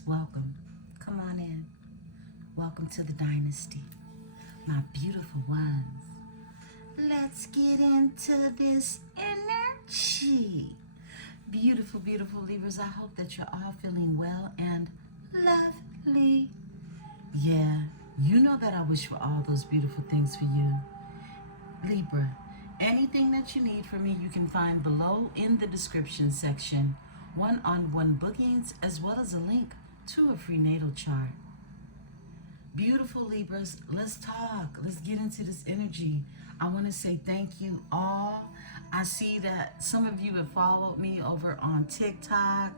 Libras, welcome. Come on in. Welcome to the dynasty, my beautiful ones. Let's get into this energy. Beautiful, beautiful Libras, I hope that you're all feeling well and lovely. Yeah, you know that I wish for all those beautiful things for you. Libra, anything that you need from me, you can find below in the description section. One-on-one bookings, as well as a link to a free natal chart. Beautiful Libras, let's talk. Let's get into this energy. I want to say thank you all. I see that some of you have followed me over on TikTok.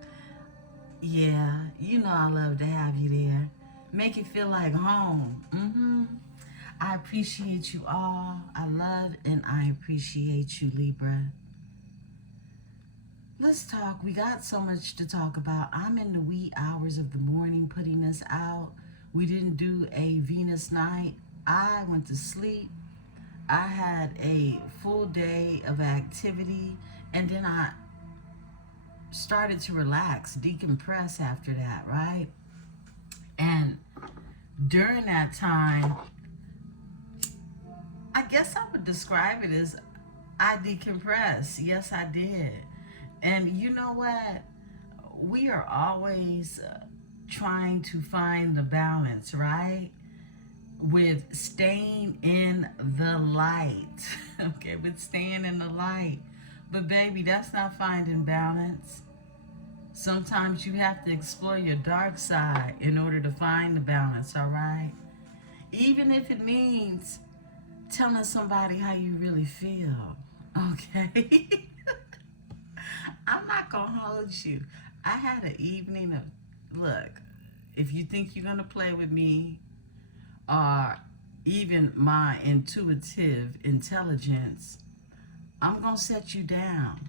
Yeah, you know I love to have you there. Make it feel like home. I appreciate you all. I love and I appreciate you, Libra. Let's talk. We got so much to talk about. I'm in the wee hours of the morning putting this out. We didn't do a Venus night. I went to sleep. I had a full day of activity, and then I started to relax, decompress after that, right? And during that time, I guess I would describe it as I decompressed. Yes, I did. And you know what? We are always trying to find the balance, right? With staying in the light. Okay, with staying in the light. But baby, that's not finding balance. Sometimes you have to explore your dark side in order to find the balance, all right? Even if it means telling somebody how you really feel, okay? I'm not gonna hold you. I had an evening of, look, if you think you're gonna play with me, or even my intuitive intelligence, I'm gonna set you down.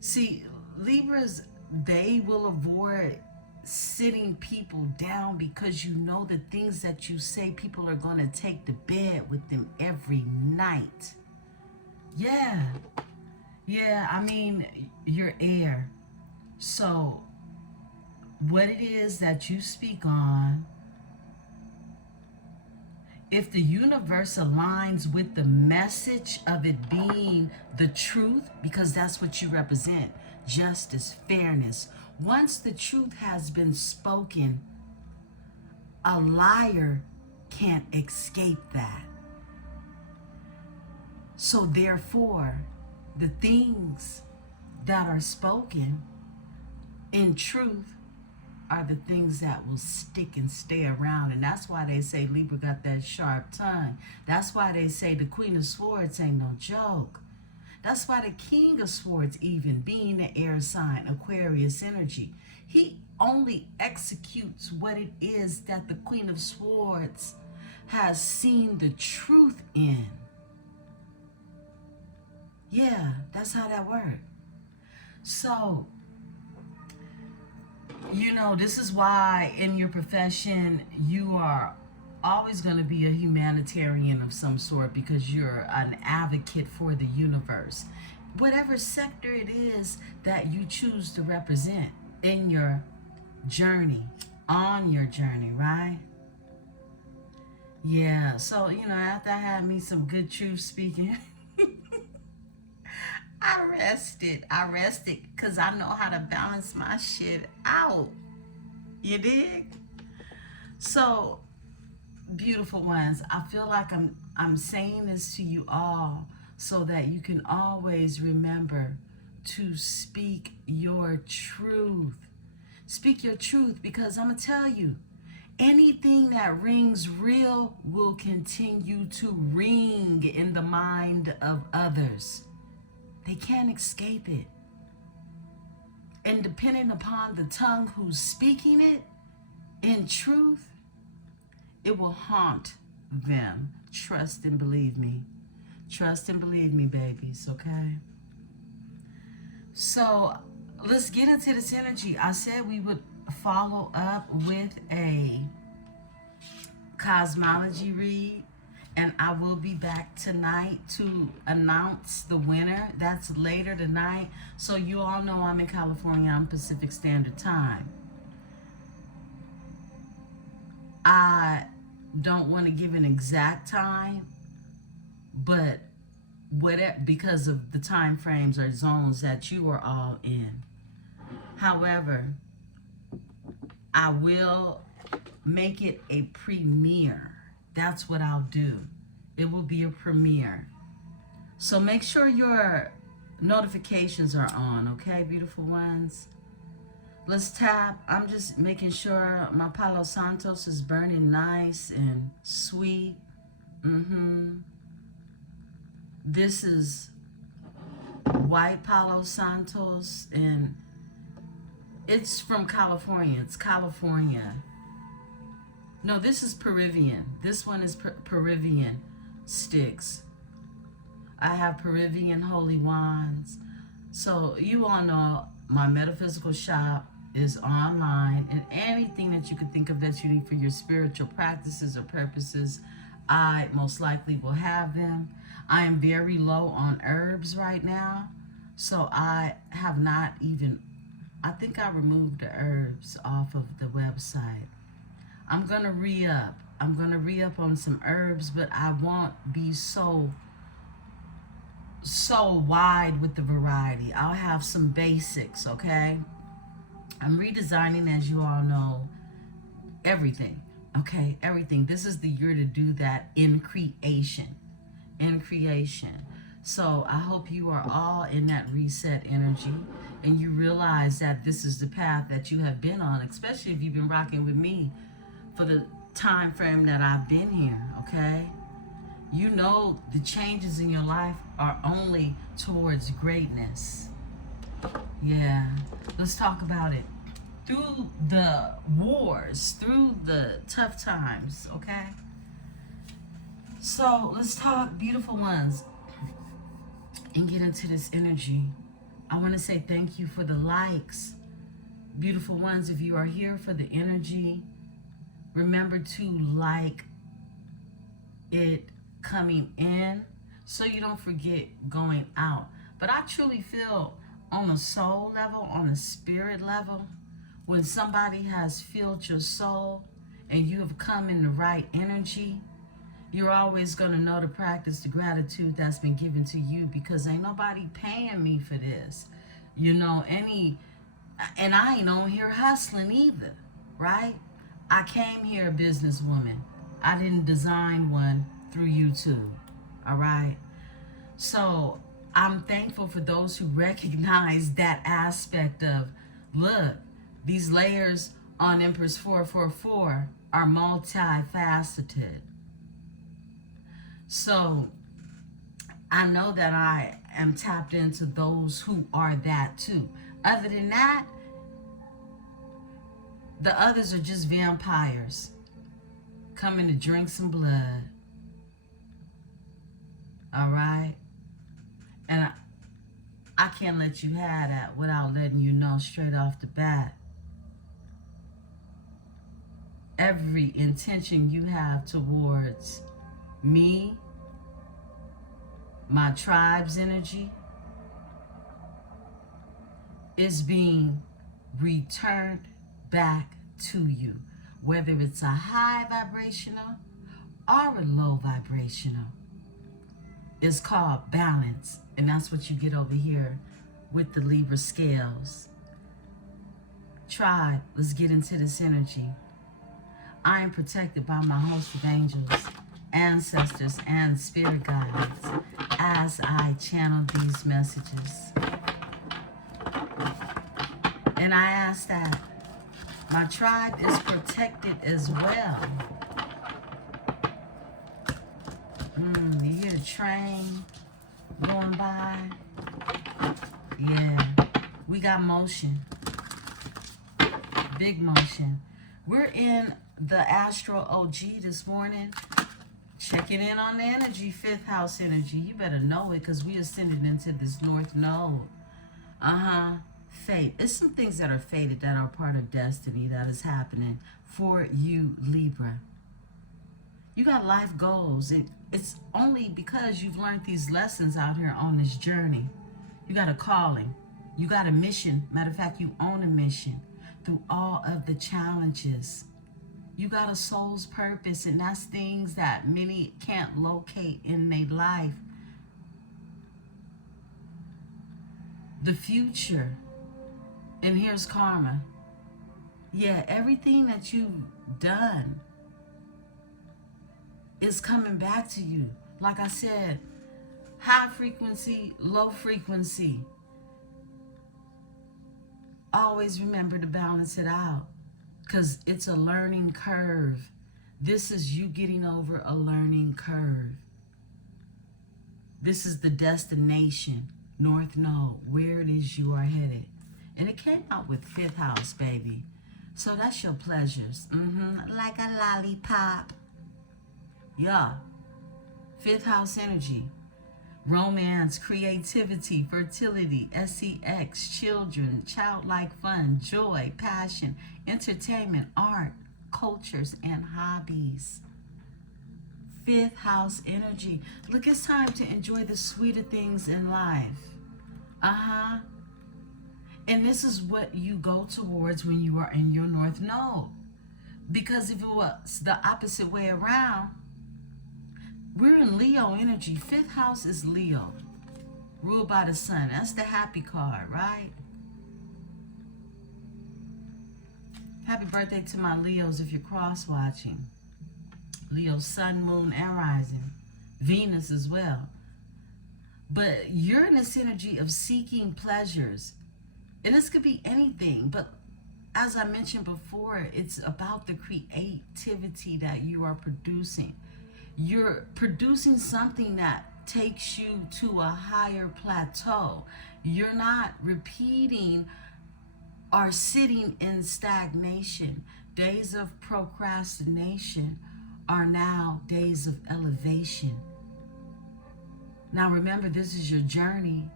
See, Libras, they will avoid sitting people down because you know the things that you say, people are gonna take to bed with them every night. Yeah, I mean, you're air. So, what it is that you speak on, if the universe aligns with the message of it being the truth, because that's what you represent, justice, fairness. Once the truth has been spoken, a liar can't escape that. So therefore, the things that are spoken in truth are the things that will stick and stay around. And that's why they say Libra got that sharp tongue. That's why they say the Queen of Swords ain't no joke. That's why the King of Swords, even being the air sign, Aquarius energy, he only executes what it is that the Queen of Swords has seen the truth in. Yeah, that's how that works. So, you know, this is why in your profession you are always going to be a humanitarian of some sort, because you're an advocate for the universe. Whatever sector it is that you choose to represent in your journey, on your journey, right? Yeah, so, you know, after I had me some good truth speaking, I rested because I know how to balance my shit out. You dig? So, beautiful ones, I feel like I'm saying this to you all so that you can always remember to speak your truth. Speak your truth, because I'm going to tell you, anything that rings real will continue to ring in the mind of others. They can't escape it. And depending upon the tongue who's speaking it in truth, it will haunt them. Trust and believe me. Trust and believe me, babies, okay? So let's get into this energy. I said we would follow up with a cosmology read, and I will be back tonight to announce the winner. That's later tonight. So you all know I'm in California. I'm Pacific Standard Time. I don't want to give an exact time, but whatever, because of the time frames or zones that you are all in. However, I will make it a premiere. That's what I'll do. It will be a premiere. So make sure your notifications are on, okay, beautiful ones? Let's tap. I'm just making sure my Palo Santos is burning nice and sweet. This is white Palo Santos, and it's from California. It's California. No, this is Peruvian. This one is Peruvian sticks. I have Peruvian holy wands. So you all know my metaphysical shop is online, and anything that you could think of that you need for your spiritual practices or purposes, I most likely will have them. I am very low on herbs right now, so I have not even, I think I removed the herbs off of the website. I'm gonna re-up. I'm gonna re-up on some herbs, but I won't be so wide with the variety. I'll have some basics, okay? I'm redesigning, as you all know, everything, okay? Everything. This is the year to do that in creation. In creation. So I hope you are all in that reset energy and you realize that this is the path that you have been on, especially if you've been rocking with me for the time frame that I've been here, okay? You know the changes in your life are only towards greatness. Yeah, let's talk about it. Through the wars, through the tough times, okay? So let's talk, beautiful ones, and get into this energy. I want to say thank you for the likes. Beautiful ones, if you are here for the energy, remember to like it coming in so you don't forget going out. But I truly feel on a soul level, on a spirit level, when somebody has filled your soul and you have come in the right energy, you're always going to know to practice the gratitude that's been given to you, because ain't nobody paying me for this. You know, and I ain't on here hustling either, right? I came here a businesswoman. I didn't design one through YouTube, all right? So I'm thankful for those who recognize that aspect of, look, these layers on Empress 444 are multifaceted. So I know that I am tapped into those who are that too. Other than that, the others are just vampires coming to drink some blood. All right? And I can't let you have that without letting you know straight off the bat. Every intention you have towards me, my tribe's energy, is being returned back to you, whether it's a high vibrational or a low vibrational. It's called balance, and that's what you get over here with the Libra scales. Tribe, let's get into this energy. I am protected by my host of angels, ancestors, and spirit guides as I channel these messages. And I ask that my tribe is protected as well. You hear the train going by? Yeah, we got motion, big motion. We're in the Astro OG this morning, checking in on the energy, 5th house energy. You better know it, because we ascended into this north node. Fate. It's some things that are fated, that are part of destiny, that is happening for you, Libra. You got life goals, and it's only because you've learned these lessons out here on this journey. You got a calling. You got a mission. Matter of fact, you own a mission through all of the challenges. You got a soul's purpose, and that's things that many can't locate in their life. The future. And here's karma. Yeah, everything that you've done is coming back to you. Like I said, high frequency, low frequency. Always remember to balance it out, because it's a learning curve. This is you getting over a learning curve. This is the destination, North Node, where it is you are headed. And it came out with 5th house, baby. So that's your pleasures. Like a lollipop. Yeah. 5th house energy. Romance, creativity, fertility, sex, children, childlike fun, joy, passion, entertainment, art, cultures, and hobbies. 5th house energy. Look, it's time to enjoy the sweeter things in life. And this is what you go towards when you are in your North Node. Because if it was the opposite way around, we're in Leo energy. 5th house is Leo, ruled by the sun. That's the happy card, right? Happy birthday to my Leos if you're cross-watching. Leo, sun, moon, and rising. Venus as well. But you're in this energy of seeking pleasures. And this could be anything. But as I mentioned before, it's about the creativity that you are producing. You're producing something that takes you to a higher plateau. You're not repeating or sitting in stagnation. Days of procrastination are now days of elevation. Now remember, this is your journey.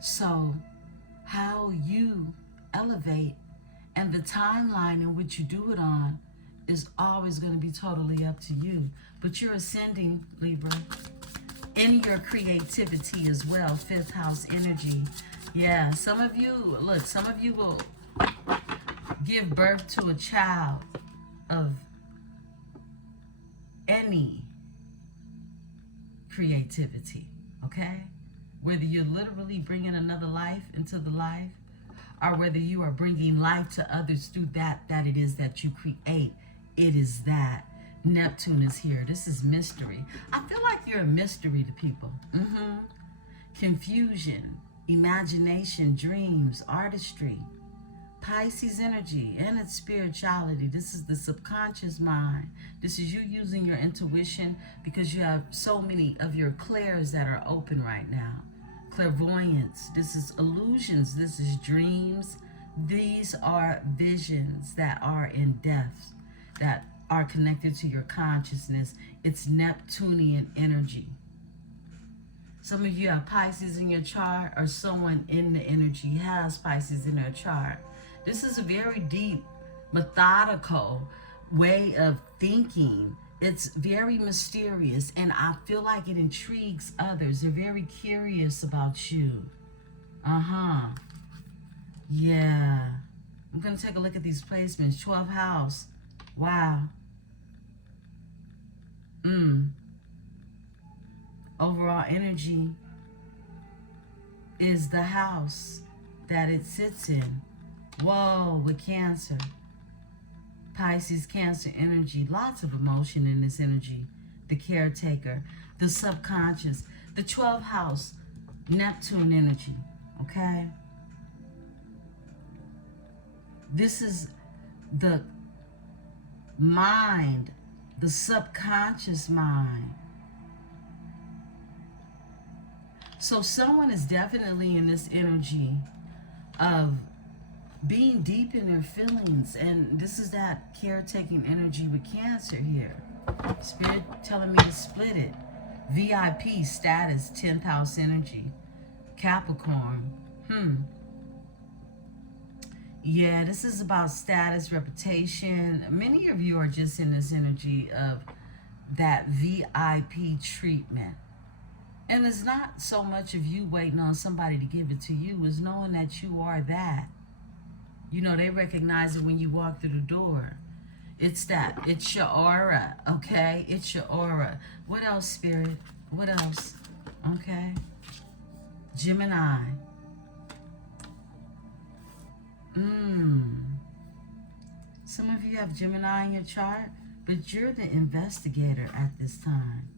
So how you elevate and the timeline in which you do it on is always going to be totally up to you. But you're ascending, Libra, in your creativity as well. 5th house energy. Yeah, some of you, look, some of you will give birth to a child of any creativity, okay? Whether you're literally bringing another life into the life, or whether you are bringing life to others through that it is that you create. It is that. Neptune is here. This is mystery. I feel like you're a mystery to people. Confusion, imagination, dreams, artistry, Pisces energy, and its spirituality. This is the subconscious mind. This is you using your intuition because you have so many of your clairs that are open right now. Clairvoyance. This is illusions. This is dreams. These are visions that are in depth, that are connected to your consciousness. It's Neptunian energy. Some of you have Pisces in your chart, or someone in the energy has Pisces in their chart. This is a very deep, methodical way of thinking. It's very mysterious, and I feel like it intrigues others. They're very curious about you. Yeah. I'm going to take a look at these placements. 12th house. Wow. Overall energy is the house that it sits in. Whoa, with Cancer. Pisces, Cancer energy. Lots of emotion in this energy. The caretaker, the subconscious, the 12th house, Neptune energy, okay? This is the mind, the subconscious mind. So someone is definitely in this energy of being deep in their feelings, and this is that caretaking energy with Cancer here. Spirit telling me to split it. VIP status, 10th house energy. Capricorn. Yeah, this is about status, reputation. Many of you are just in this energy of that VIP treatment. And it's not so much of you waiting on somebody to give it to you. It's knowing that you are that. You know, they recognize it when you walk through the door. It's that. It's your aura, okay? It's your aura. What else, Spirit? What else? Okay. Gemini. Some of you have Gemini in your chart, but you're the investigator at this time.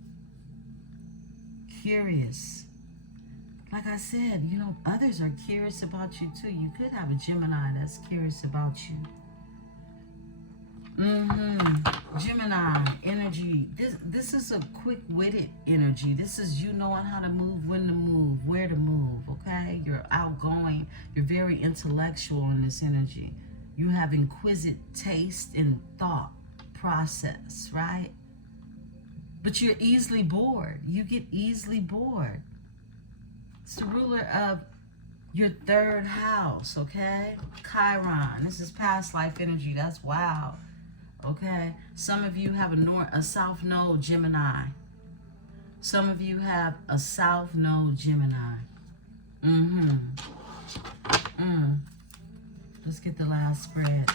Curious. Like I said, you know, others are curious about you too. You could have a Gemini that's curious about you. Gemini energy. This is a quick-witted energy. This is you knowing how to move, when to move, where to move, okay? You're outgoing. You're very intellectual in this energy. You have inquisitive taste and thought process, right? But you're easily bored. You get easily bored. It's the ruler of your third house, okay? Chiron. This is past life energy. That's wow. Okay? Some of you have a south node Gemini. Some of you have a south node Gemini. Let's get the last spread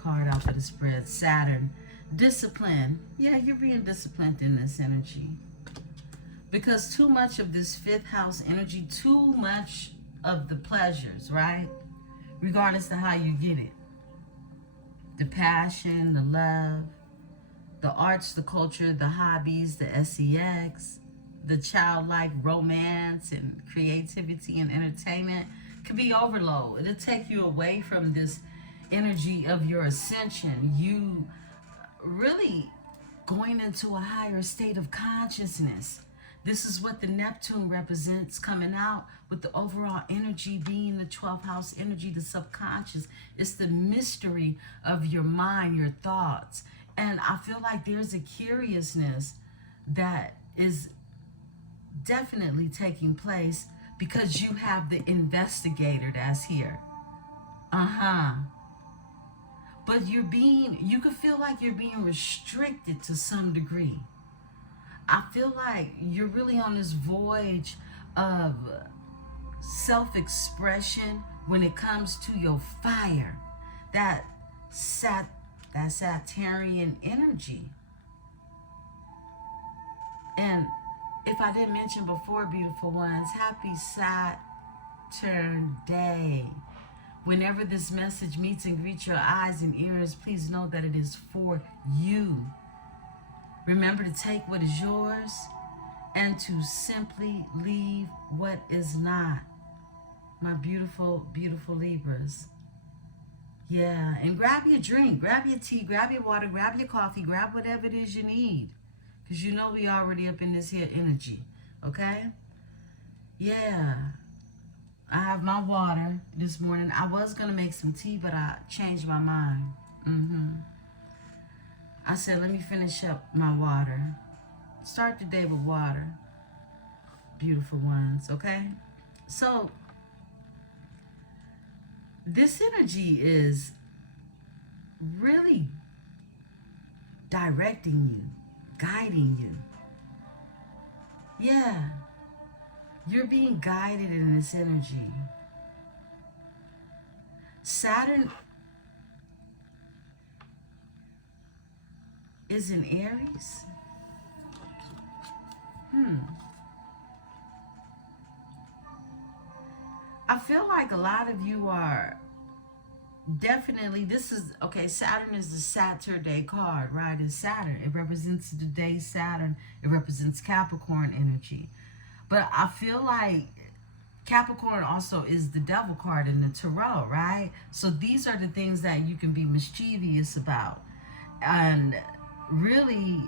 card out for the spread. Saturn. Discipline. Yeah, you're being disciplined in this energy. Because too much of this fifth house energy, too much of the pleasures, right? Regardless of how you get it. The passion, the love, the arts, the culture, the hobbies, the sex, the childlike romance and creativity and entertainment can be overload. It'll take you away from this energy of your ascension. You really going into a higher state of consciousness. This is what the Neptune represents coming out with the overall energy being the 12th house energy, the subconscious. It's the mystery of your mind, your thoughts. And I feel like there's a curiousness that is definitely taking place because you have the investigator that's here. But you can feel like you're being restricted to some degree. I feel like you're really on this voyage of self-expression when it comes to your fire, that Saturnian energy. And if I didn't mention before, beautiful ones, happy Saturn Day. Whenever this message meets and greets your eyes and ears, please know that it is for you. Remember to take what is yours and to simply leave what is not. My beautiful, beautiful Libras. Yeah, and grab your drink, grab your tea, grab your water, grab your coffee, grab whatever it is you need. Because you know we already up in this here energy, okay? Yeah. I have my water this morning. I was going to make some tea, but I changed my mind. I said, let me finish up my water. Start the day with water. Beautiful ones, okay? So, this energy is really directing you, guiding you. Yeah. You're being guided in this energy. Saturn is in Aries. I feel like a lot of you are definitely, Saturn is the Saturday card, right? It's Saturn. It represents the day Saturn. It represents Capricorn energy. But I feel like Capricorn also is the devil card in the Tarot, right? So these are the things that you can be mischievous about. And really,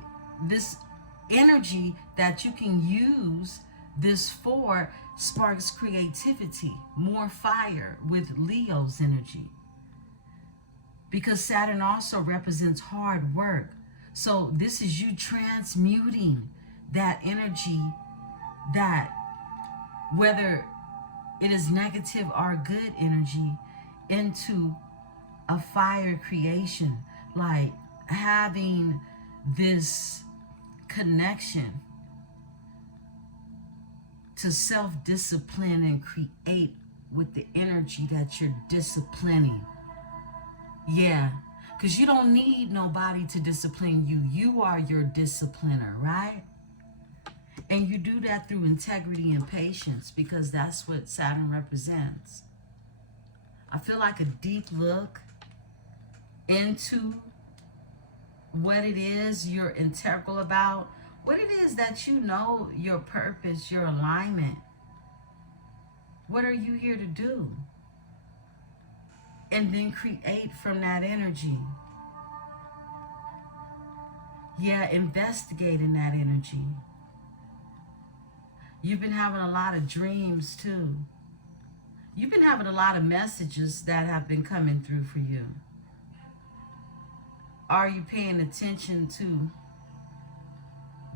this energy that you can use this for sparks creativity, more fire with Leo's energy. Because Saturn also represents hard work. So this is you transmuting that energy, that whether it is negative or good energy, into a fire creation, like having this connection to self-discipline and create with the energy that you're disciplining. Yeah, Because you don't need nobody to discipline you. You are your discipliner, right? And you do that through integrity and patience, because that's what Saturn represents. I feel like a deep look into what it is you're integral about, what it is that you know, your purpose, your alignment. What are you here to do? And then create from that energy. Yeah, investigate in that energy. You've been having a lot of dreams too. You've been having a lot of messages that have been coming through for you. Are you paying attention to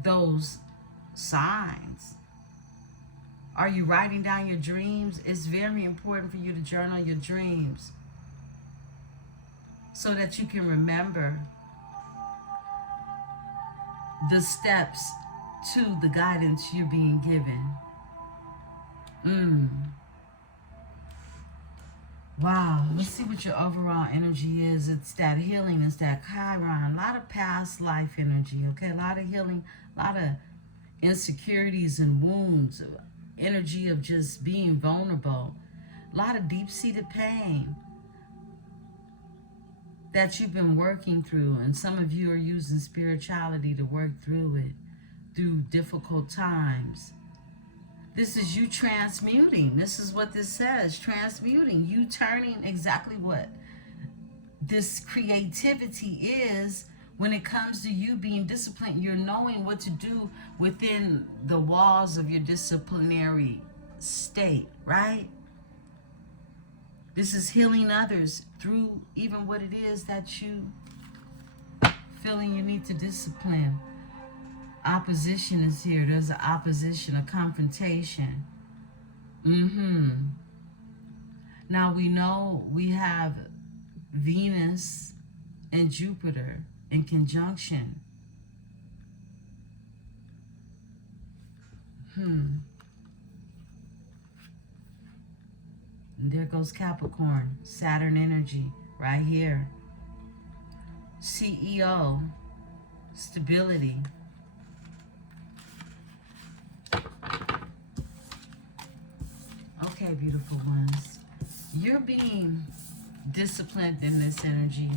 those signs? Are you writing down your dreams? It's very important for you to journal your dreams so that you can remember the steps to the guidance you're being given. Wow, let's see what your overall energy is. It's that healing, it's that Chiron, a lot of past life energy, okay? A lot of healing, a lot of insecurities and wounds, energy of just being vulnerable, a lot of deep-seated pain that you've been working through, and some of you are using spirituality to work through it, through difficult times. This is you transmuting. This is what this says, transmuting. You turning exactly what this creativity is when it comes to you being disciplined. You're knowing what to do within the walls of your disciplinary state, right? This is healing others through even what it is that you feeling you need to discipline. Opposition is here. There's an opposition, a confrontation. Now we know we have Venus and Jupiter in conjunction. And there goes Capricorn, Saturn energy right here. CEO, stability. Okay, beautiful ones. You're being disciplined in this energy.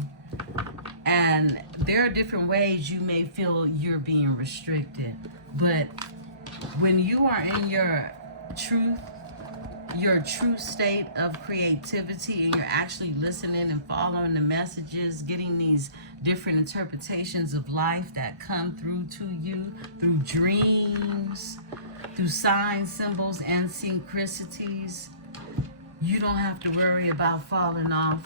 And there are different ways you may feel you're being restricted. But when you are in your true state of creativity, and you're actually listening and following the messages, getting these different interpretations of life that come through to you through dreams, through signs, symbols, and synchronicities, you don't have to worry about falling off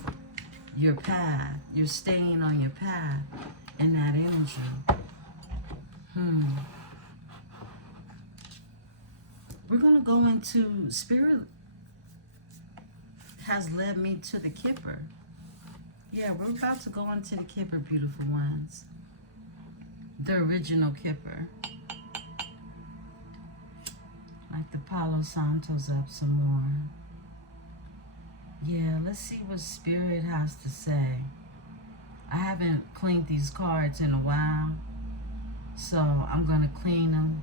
your path. You're staying on your path in that energy. We're going to go into spirit has led me to the Kipper. Yeah, we're about to go into the Kipper, beautiful ones. The original Kipper. Like the Palo Santos up some more. Yeah, let's see what Spirit has to say. I haven't cleaned these cards in a while, so I'm going to clean them.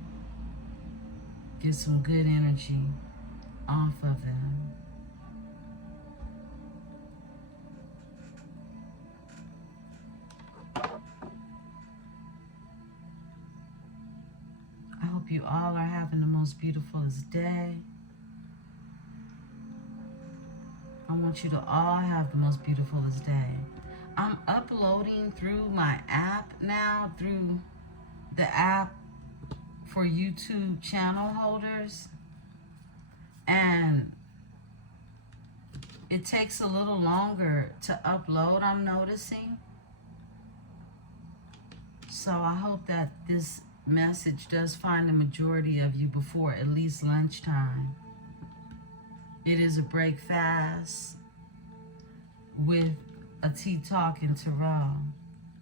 Get some good energy off of them. I hope you all are having the most beautifulest day. I want you to all have the most beautifulest day. I'm uploading through my app now, through the app for YouTube channel holders. And it takes a little longer to upload, I'm noticing. So I hope that this message does find the majority of you before at least lunchtime. It is a break fast with a tea talk in Tarot.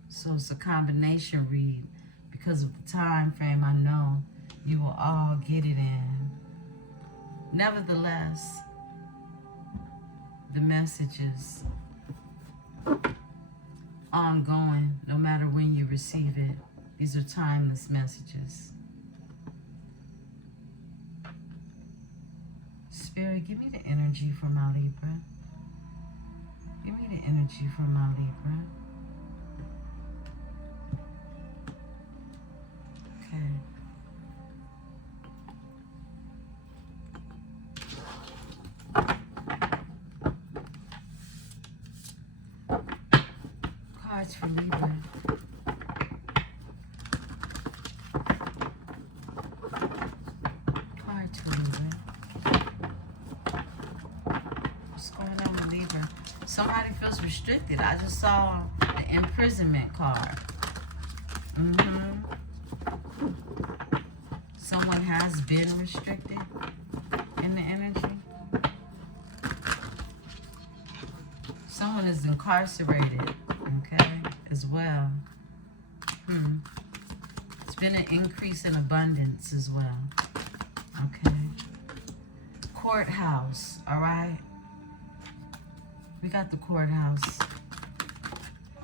So it's a combination read. Because of the time frame, I know you will all get it in. Nevertheless, the messages ongoing, no matter when you receive it. These are timeless messages. Spirit, give me the energy for my Libra. Give me the energy for my Libra. Okay. Cards for Libra. Cards for Libra. What's going on with Libra? Somebody feels restricted. I just saw the imprisonment card. Someone has been restricted in the energy. Someone is incarcerated, okay, as well. It's been an increase in abundance as well, okay. Courthouse, all right. We got the courthouse.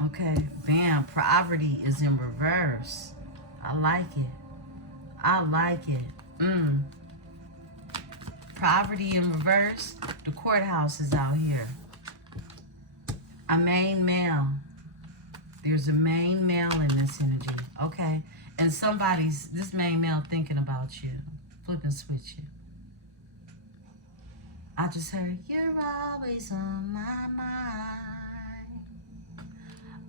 Okay, bam, poverty is in reverse. I like it. I like it. Poverty in reverse. The courthouse is out here. A main male. There's a main male in this energy. Okay. And this main male thinking about you. Flip and switch it. I just heard, you're always on my mind.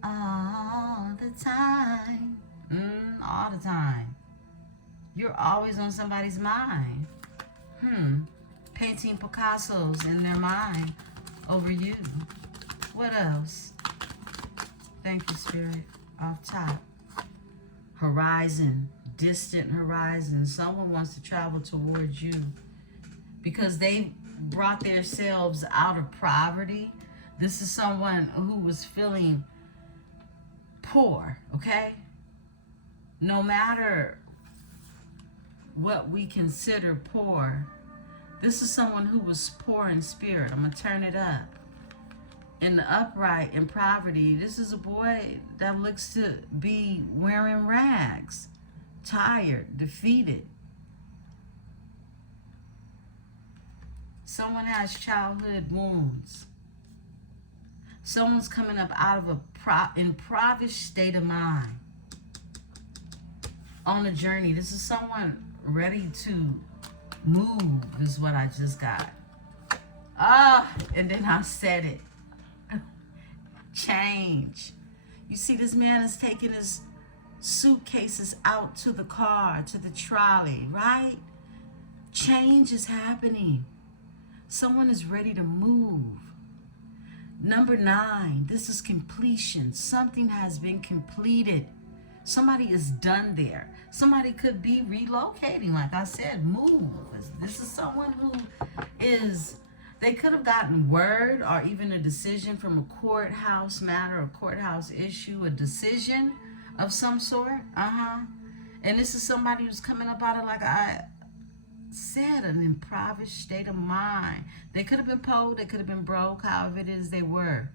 All the time. All the time. You're always on somebody's mind. Painting Picassos in their mind over you. What else? Thank you, Spirit. Off top. Horizon. Distant horizon. Someone wants to travel towards you because they brought themselves out of poverty. This is someone who was feeling poor, okay? No matter what we consider poor, this is someone who was poor in spirit. I'm going to turn it up. In the upright, in poverty, this is a boy that looks to be wearing rags, tired, defeated. Someone has childhood wounds. Someone's coming up out of a impoverished state of mind. On a journey. This is someone ready to move, is what I just got. And then I said it. Change. You see, this man is taking his suitcases out to the car, to the trolley, right? Change is happening. Someone is ready to move. Number 9, this is completion. Something has been completed. Somebody is done there. Somebody could be relocating, like I said, move. This is someone who is, they could have gotten word or even a decision from a courthouse matter, a courthouse issue, a decision of some sort. And this is somebody who's coming up out of, like I said, an impoverished state of mind. They could have been poor, they could have been broke, however it is they were.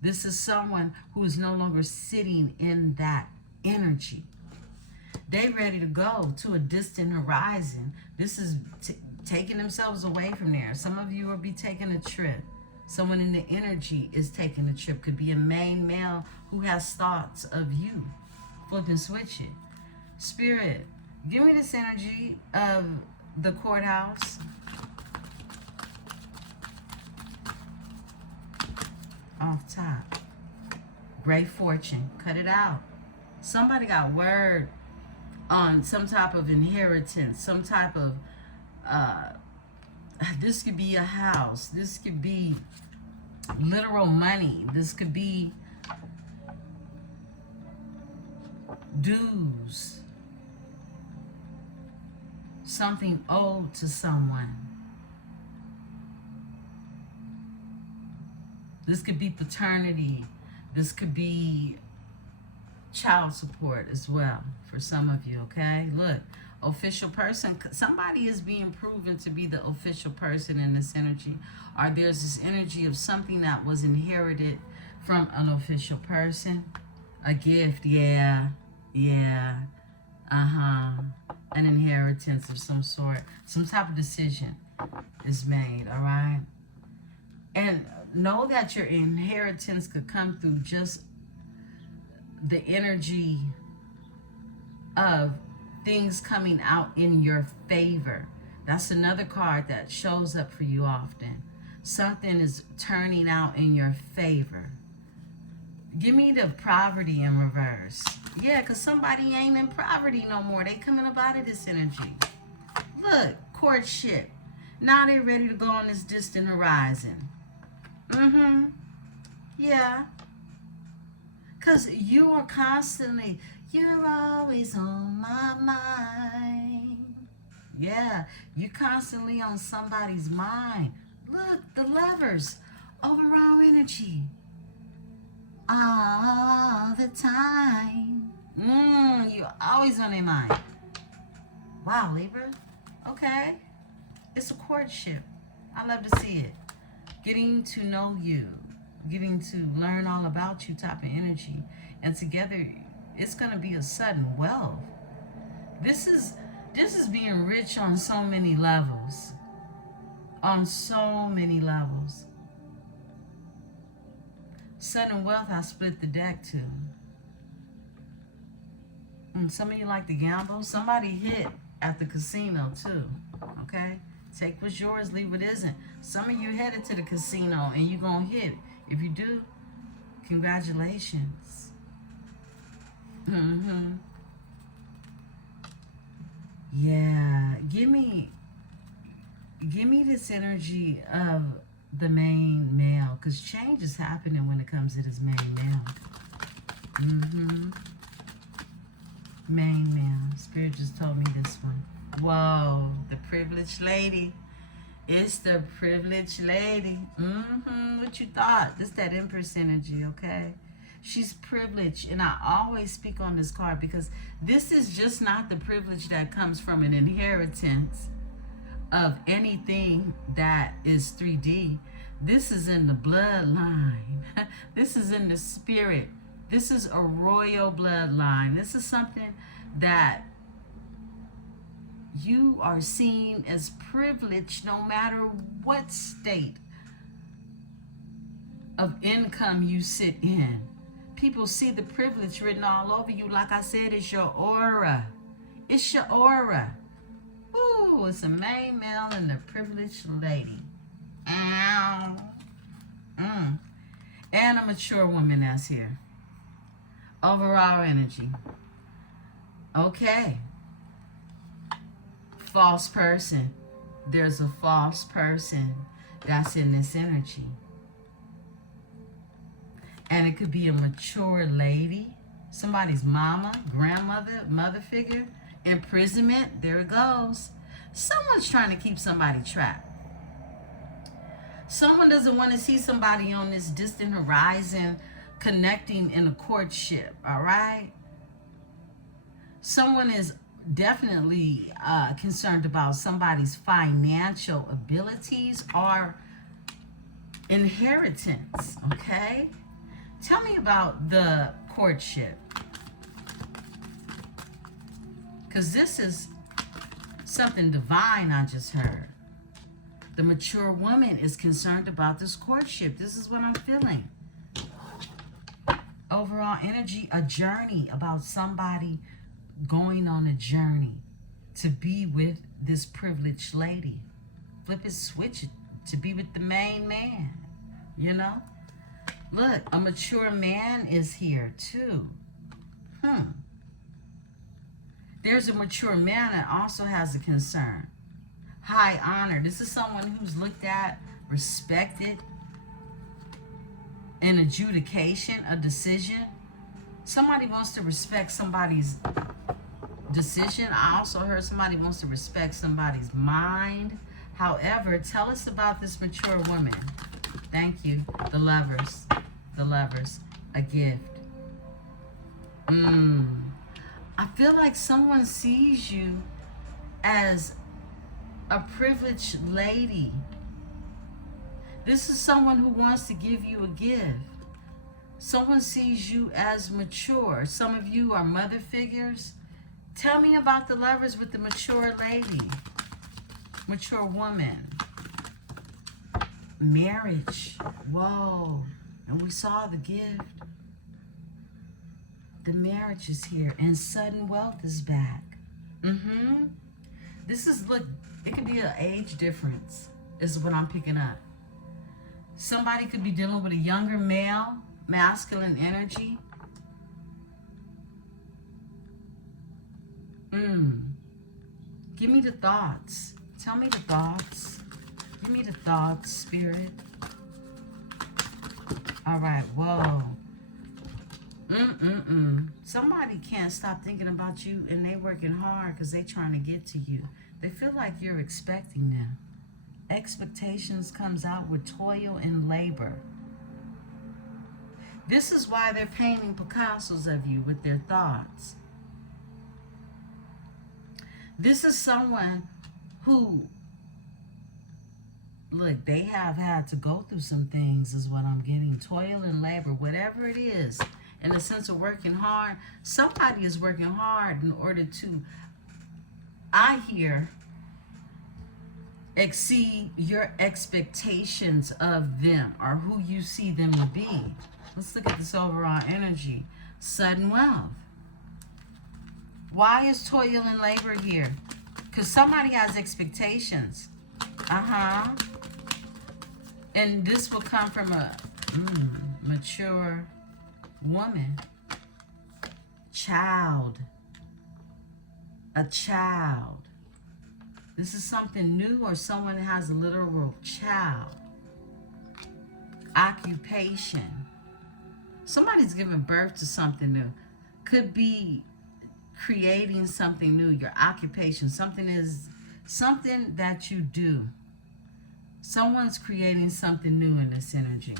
This is someone who is no longer sitting in that energy. They ready to go to a distant horizon. This is taking themselves away from there. Some of you will be taking a trip. Someone in the energy is taking a trip. Could be a main male who has thoughts of you. Flip and switch it. Spirit, give me this energy of the courthouse. Off top. Great fortune. Cut it out. Somebody got word on some type of inheritance, some type of, this could be a house. This could be literal money. This could be dues. Something owed to someone. This could be paternity. This could be child support as well for some of you, okay? Look, official person. Somebody is being proven to be the official person in this energy. Or there's this energy of something that was inherited from an official person, a gift, yeah, yeah, an inheritance of some sort, some type of decision is made, all right? And know that your inheritance could come through just the energy of things coming out in your favor. That's another card that shows up for you often. Something is turning out in your favor. Give me the poverty in reverse. Yeah, because somebody ain't in poverty no more. They coming up out of this energy. Look, courtship. Now they're ready to go on this distant horizon. Yeah. Because you are constantly, you're always on my mind. Yeah, you're constantly on somebody's mind. Look, the Lovers, overall energy. All the time. You're always on their mind. Wow, Libra. Okay. It's a courtship. I love to see it. Getting to know you. Getting to learn all about you type of energy. And together, it's going to be a sudden wealth. This is being rich on so many levels. On so many levels. Sudden wealth, I split the deck too. Some of you like to gamble. Somebody hit at the casino too. Okay? Take what's yours, leave what isn't. Some of you headed to the casino and you're going to hit. If you do, congratulations. Yeah. Give me this energy of the main male, because change is happening when it comes to this main male. Main male. Spirit just told me this one. Whoa, the privileged lady. It's the privileged lady. What you thought? It's that Empress energy, okay? She's privileged, and I always speak on this card because this is just not the privilege that comes from an inheritance of anything that is 3D. This is in the bloodline. This is in the spirit. This is a royal bloodline. This is something that you are seen as privileged no matter what state of income you sit in. People see the privilege written all over you. Like I said, it's your aura. It's your aura. Ooh, it's a main male and a privileged lady. Ow. And a mature woman that's here. Overall energy. Okay. False person. There's a false person that's in this energy. And it could be a mature lady, somebody's mama, grandmother, mother figure. Imprisonment, there it goes. Someone's trying to keep somebody trapped. Someone doesn't want to see somebody on this distant horizon connecting in a courtship, all right? Someone is definitely concerned about somebody's financial abilities or inheritance, okay? Tell me about the courtship. Because this is something divine I just heard. The mature woman is concerned about this courtship. This is what I'm feeling. Overall energy, a journey, about somebody going on a journey to be with this privileged lady. Flip it, switch it, to be with the main man, you know? Look, a mature man is here too. There's a mature man that also has a concern. High honor. This is someone who's looked at, respected, an adjudication, a decision. Somebody wants to respect somebody's decision. I also heard somebody wants to respect somebody's mind. However, tell us about this mature woman. Thank you. The Lovers. The Lovers. A gift. I feel like someone sees you as a privileged lady. This is someone who wants to give you a gift. Someone sees you as mature. Some of you are mother figures. Tell me about the lovers with the mature lady, mature woman. Marriage. Whoa. And we saw the gift. The marriage is here. And sudden wealth is back. This is, look, it could be an age difference, is what I'm picking up. Somebody could be dealing with a younger male, masculine energy. Give me the thoughts. Tell me the thoughts. Give me the thoughts, Spirit. All right, whoa. Somebody can't stop thinking about you, and they working hard because they trying to get to you. They feel like you're expecting them. Expectations comes out with toil and labor. This is why they're painting Picassos of you with their thoughts. This is someone who, look, they have had to go through some things is what I'm getting. Toil and labor, whatever it is, in the sense of working hard. Somebody is working hard in order to, I hear, exceed your expectations of them or who you see them to be. Let's look at this overall energy. Sudden wealth. Why is toil and labor here? Because somebody has expectations. And this will come from a mature woman. Child. A child. This is something new, or someone has a literal child. Occupation. Somebody's giving birth to something new. Could be creating something new. Your occupation. Something is something that you do. Someone's creating something new in this energy.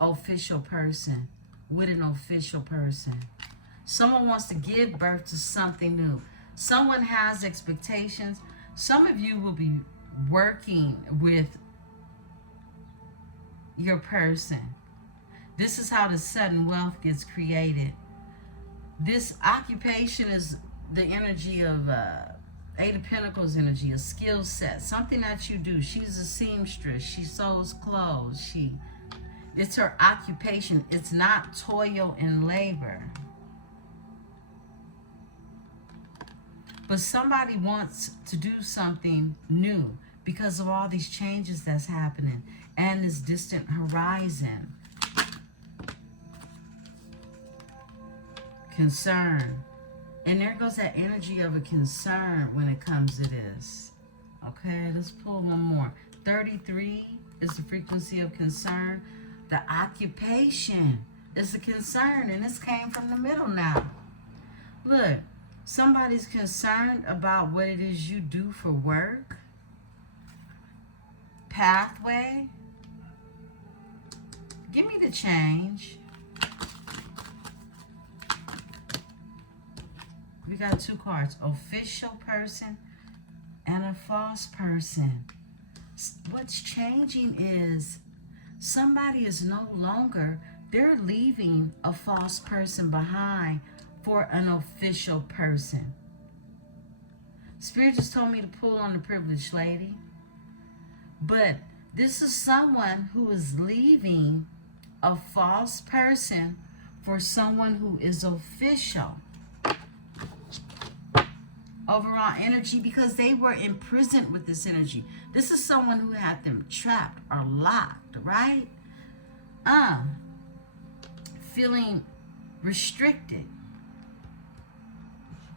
Official person. With an official person. Someone wants to give birth to something new. Someone has expectations. Some of you will be working with your person. This is how the sudden wealth gets created. This occupation is the energy of Eight of Pentacles energy, a skill set, something that you do. She's a seamstress. She sews clothes. It's her occupation. It's not toil and labor. But somebody wants to do something new because of all these changes that's happening and this distant horizon. Concern. And there goes that energy of a concern when it comes to this. Okay, let's pull one more. 33 is the frequency of concern. The occupation is the concern, and this came from the middle now. Look, somebody's concerned about what it is you do for work. Pathway. Give me the change. We got two cards, official person and a false person. What's changing is somebody is no longer, they're leaving a false person behind for an official person. Spirit just told me to pull on the privileged lady. But this is someone who is leaving a false person for someone who is official. Overall energy, because they were imprisoned with this energy. This is someone who had them trapped or locked, right? Feeling restricted.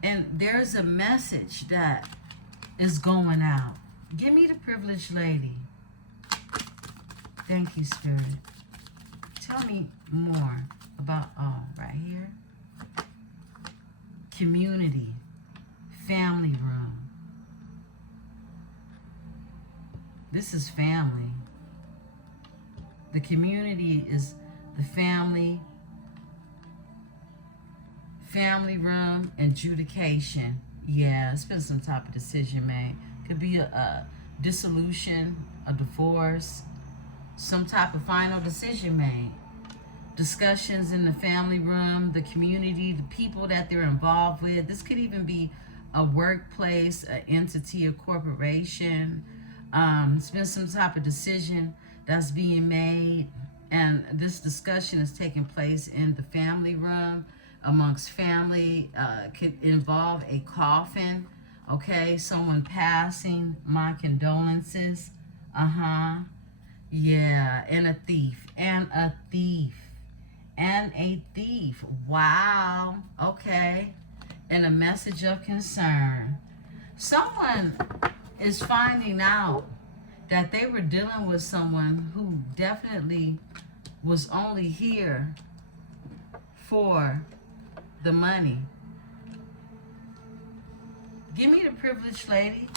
And there's a message that is going out. Give me the privileged lady. Thank you, Spirit. Tell me more about, right here. Community. Family room. This is family. The community is the family room, adjudication. Yeah, it's been some type of decision made. Could be a dissolution, a divorce, some type of final decision made. discussions in the family room, the community, the people that they're involved with. This could even be a workplace, an entity, a corporation. It's been some type of decision that's being made, and this discussion is taking place in the family room amongst family. Could involve a coffin, okay, someone passing. My condolences. Yeah, and a thief, and a thief. Wow. Okay. And a message of concern. Someone is finding out that they were dealing with someone who definitely was only here for the money. Give me the privileged lady.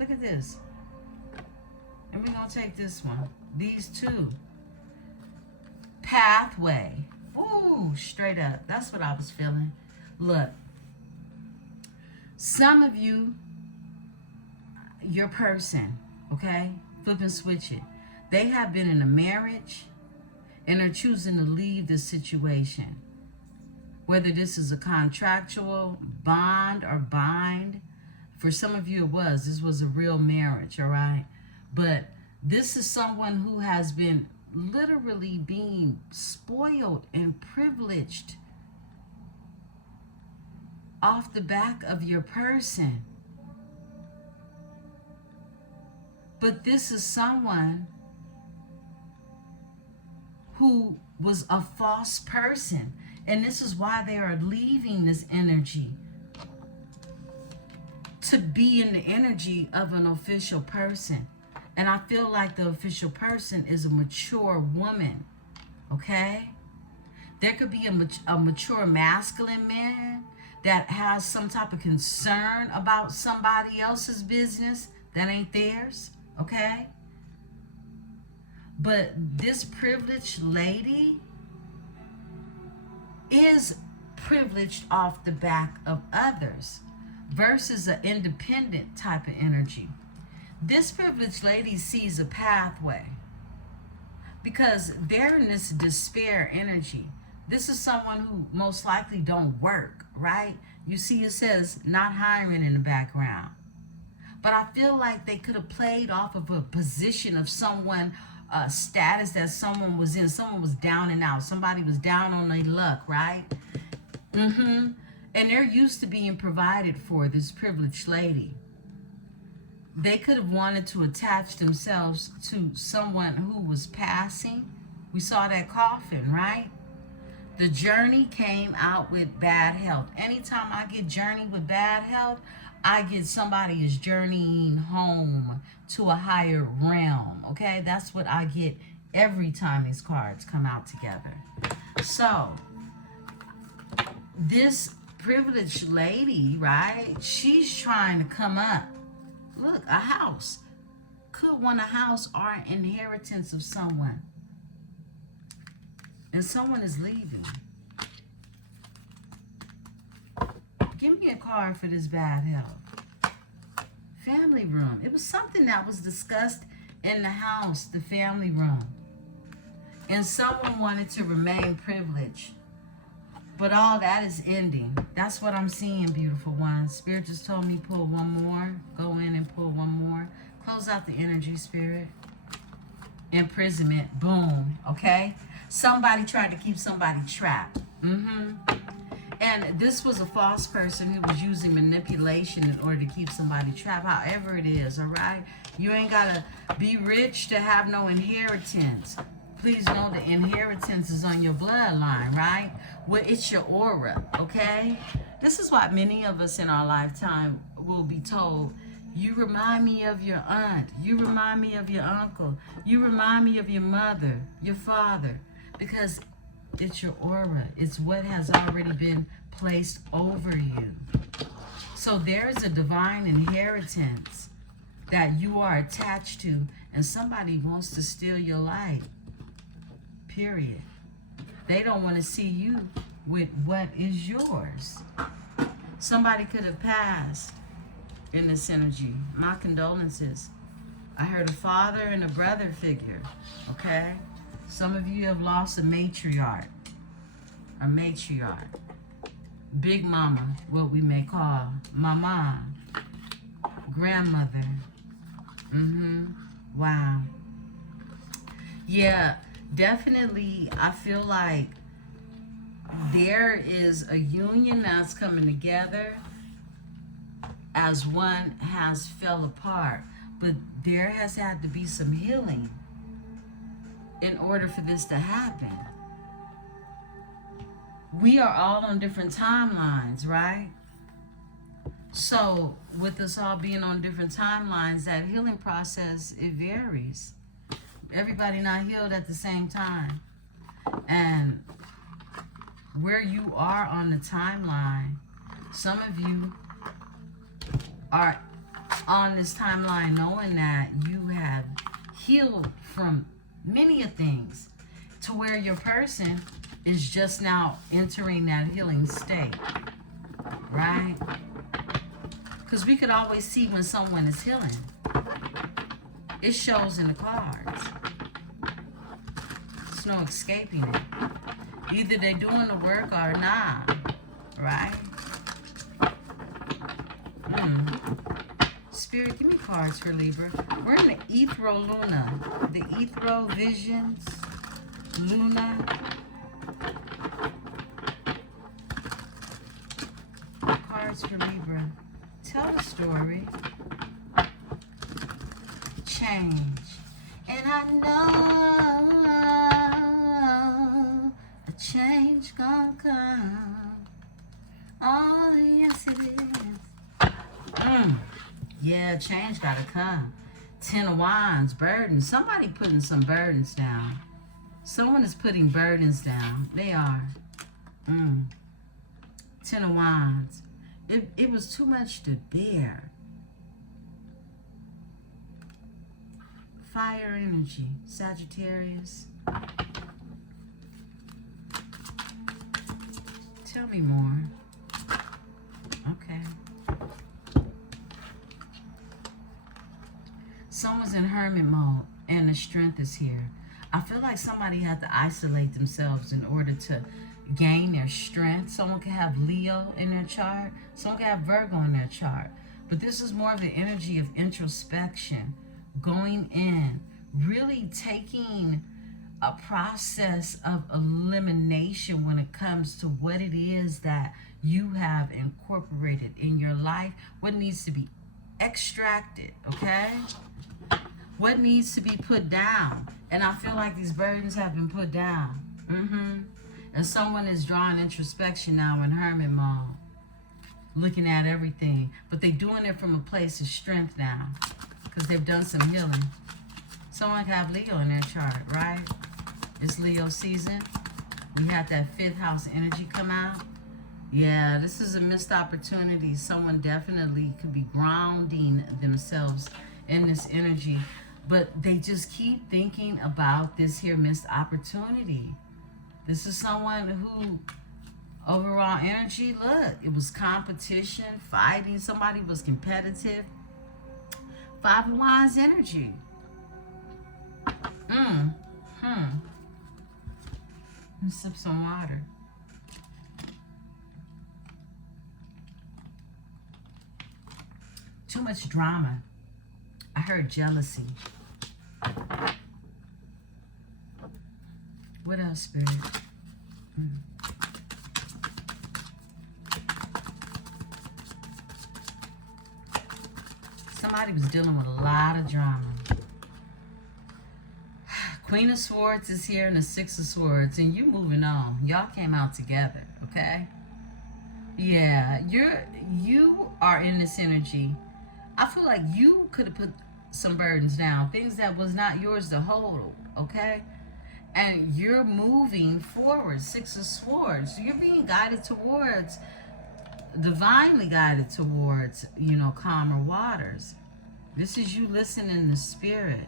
Look at this. And we're going to take this one. These two. Pathway. Ooh, straight up. That's what I was feeling. Look. Some of you, your person, okay? Flip and switch it. They have been in a marriage and are choosing to leave this situation. Whether this is a contractual bond or bind. For some of you this was a real marriage, all right? But this is someone who has been literally being spoiled and privileged off the back of your person. But this is someone who was a false person. And this is why they are leaving this energy to be in the energy of an official person. And I feel like the official person is a mature woman, okay? There could be a mature masculine man that has some type of concern about somebody else's business that ain't theirs, okay? But this privileged lady is privileged off the back of others versus an independent type of energy. This privileged lady sees a pathway because they're in this despair energy. This is someone who most likely don't work, right? You see it says not hiring in the background. But I feel like they could have played off of a position of someone, status that someone was in. Someone was down and out. Somebody was down on their luck, right? And they're used to being provided for, this privileged lady. They could have wanted to attach themselves to someone who was passing. We saw that coffin, right? The journey came out with bad health. Anytime I get journey with bad health, I get somebody is journeying home to a higher realm, okay? That's what I get every time these cards come out together. So, this privileged lady, right? She's trying to come up. Look, a house. Could want a house or an inheritance of someone. And someone is leaving. Give me a card for this bad health. Family room. It was something that was discussed in the house, the family room. And someone wanted to remain privileged. But all that is ending. That's what I'm seeing, beautiful one. Spirit just told me pull one more. Go in and pull one more. Close out the energy, Spirit. Imprisonment. Boom. Okay? Somebody tried to keep somebody trapped. And this was a false person who was using manipulation in order to keep somebody trapped. However it is, all right? You ain't got to be rich to have no inheritance. Please know the inheritance is on your bloodline, right? Well, it's your aura, okay? This is why many of us in our lifetime will be told, you remind me of your aunt. You remind me of your uncle. You remind me of your mother, your father. Because it's your aura. It's what has already been placed over you. So there's a divine inheritance that you are attached to, and somebody wants to steal your light. Period. They don't want to see you with what is yours. Somebody could have passed in this energy. My condolences. I heard a father and a brother figure, okay? Some of you have lost a matriarch. A matriarch. Big mama, what we may call mama. Grandmother. Wow. Yeah, definitely I feel like there is a union that's coming together as one has fell apart. But there has had to be some healing in order for this to happen. We are all on different timelines, right? So with us all being on different timelines, that healing process, it varies. Everybody not healed at the same time. And where you are on the timeline, some of you are on this timeline knowing that you have healed from many of things to where your person is just now entering that healing state, right? Because we could always see when someone is healing. It shows in the cards. There's no escaping it. Either they're doing the work or not, right? Spirit, give me cards for Libra. We're in the Ethro Luna. The Ethro Visions Luna. Cards for Libra. Tell the story. Change. And I know a change gonna come. Oh, yes it is. Yeah, change gotta come. 10 of Wands, burdens. Somebody putting some burdens down. Someone is putting burdens down. They are. 10 of Wands. It was too much to bear. Fire energy. Sagittarius. Tell me more. Okay. Someone's in hermit mode and the strength is here. I feel like somebody had to isolate themselves in order to gain their strength. Someone can have Leo in their chart. Someone can have Virgo in their chart. But this is more of the energy of introspection, going in, really taking a process of elimination when it comes to what it is that you have incorporated in your life, what needs to be extracted, okay? What needs to be put down. And I feel like these burdens have been put down. And someone is drawing introspection now in hermit mode, looking at everything. But they're doing it from a place of strength now because they've done some healing. Someone can have Leo in their chart, right? It's Leo season. We had that 5th house energy come out. Yeah, this is a missed opportunity. Someone definitely could be grounding themselves in this energy, but they just keep thinking about this here missed opportunity. This is someone who, overall energy, look, it was competition, fighting. Somebody was competitive. 5 of Wands energy. Let me sip some water. Too much drama. I heard jealousy. What else, Spirit? Somebody was dealing with a lot of drama. Queen of Swords is here and the 6 of Swords, and you moving on. Y'all came out together, okay? Yeah, you are in this energy. I feel like you could have put some burdens down, things that was not yours to hold, okay? And you're moving forward, 6 of Swords. You're being guided towards, divinely guided towards, you know, calmer waters. This is you listening to spirit.